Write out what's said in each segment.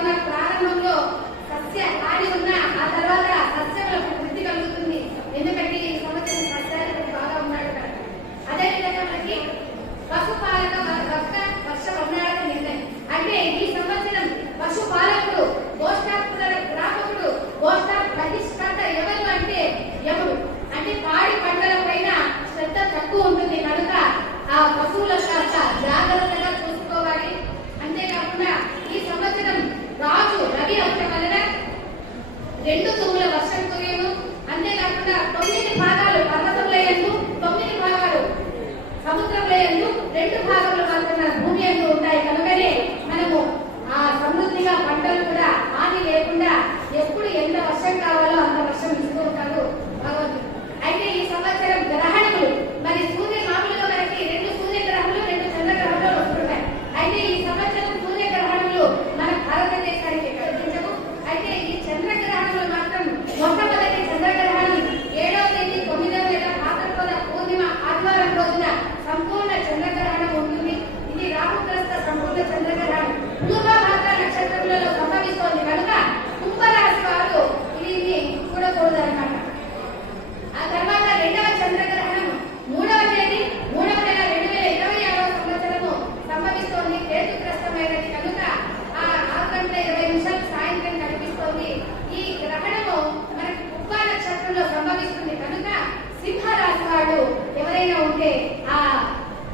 ఉన్న ప్రారంభంలో కలుగుతుంది. ఎందుకంటే ఈ సంవత్సరం సస్యాలకు బాగా ఉన్నాడు కనుక అదేవిధంగా మనకి వర్ష వర్ణాల నిర్ణయం అంటే ఈ సంవత్సరం పశుపాలకుడు గోష్ఠాకుల గ్రాహకుడు గోష్ఠ ప్రతిష్ఠత ఎవరు అంటే ఎవరు? అంటే పాడి పంటల పైన శ్రద్ధ తక్కువ ఉంటుంది. కనుక ఆ పశువుల Dentro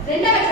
రెండవ